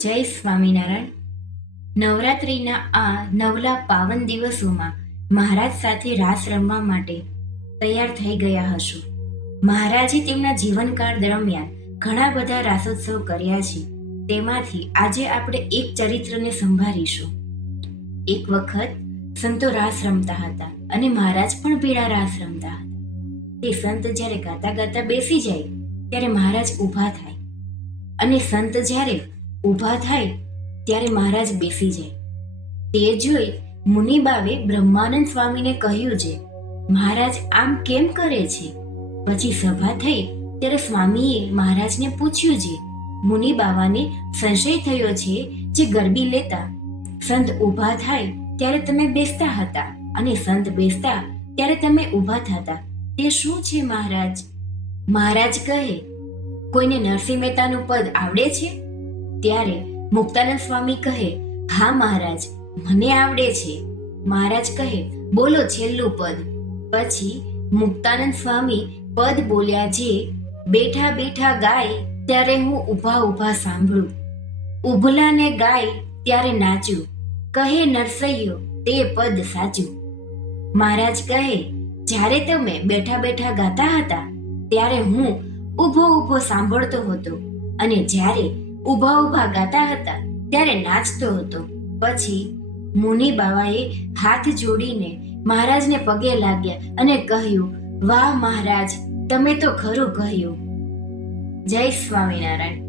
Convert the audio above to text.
જય સ્વામિનારાયણ. નવરાત્રિના આ નવલા પાવન દિવસોમાં મહારાજ સાથે રાસ રમવા માટે તૈયાર થઈ ગયા હશો. મહારાજે તેમના જીવનકાળ દરમિયાન ઘણા બધા રાસોત્સવ કર્યા છે. તેમાંથી આજે આપણે એક ચરિત્રને સંભાળીશું એક વખત સંતો રાસ રમતા હતા અને મહારાજ પણ ભેળા રાસ રમતા હતા. તે સંત જ્યારે ગાતા ગાતા બેસી જાય, ત્યારે મહારાજ ઊભા થાય. અને સંત જ્યારે ઊભા થાય ત્યારે મહારાજ બેસી જાય. તે જોઈ મુનિબાવે બ્રહ્માનંદ સ્વામીને કહ્યું છે મહારાજ, આમ કેમ કરે છે? પછી સભા થઈ ત્યારે સ્વામીએ મહારાજને પૂછ્યું છે મુનિ બાવાને સંશય થયો છે જે ગરબી લેતા? સંત ઊભા થાય ત્યારે તમે બેસતા હતા અને સંત બેસતા ત્યારે તમે ઊભા થતા. તે શું છે મહારાજ? મહારાજ કહે, કોઈને નરસિંહ મહેતાનું પદ આવડે છે? ત્યારે મુક્તાનંદ સ્વામી કહે, હા મહારાજ, મને આવડે છે. મહારાજ કહે, બોલો છેલ્લું પદ. પછી મુક્તાનંદ સ્વામી પદ બોલ્યા જે બેઠા બેઠા ગાય ત્યારે હું ઊભા ઊભા સાંભળું. ઉભલાને ગાય ત્યારે નાચું. કહે, નરસૈયો, તે પદ સાચું. મહારાજ કહે, જ્યારે તમે બેઠા બેઠા ગાતા હતા, ત્યારે હું ઊભો ઊભો સાંભળતો હતો અને જ્યારે ઊભા ઊભા ગાતા હતા. ત્યારે નાચતો હતો. પછી મુનિ બાવાએ હાથ જોડીને મહારાજને પગે લાગ્યા અને કહ્યું, વાહ મહારાજ, તમે તો ખરું કહ્યું. જય સ્વામિનારાયણ.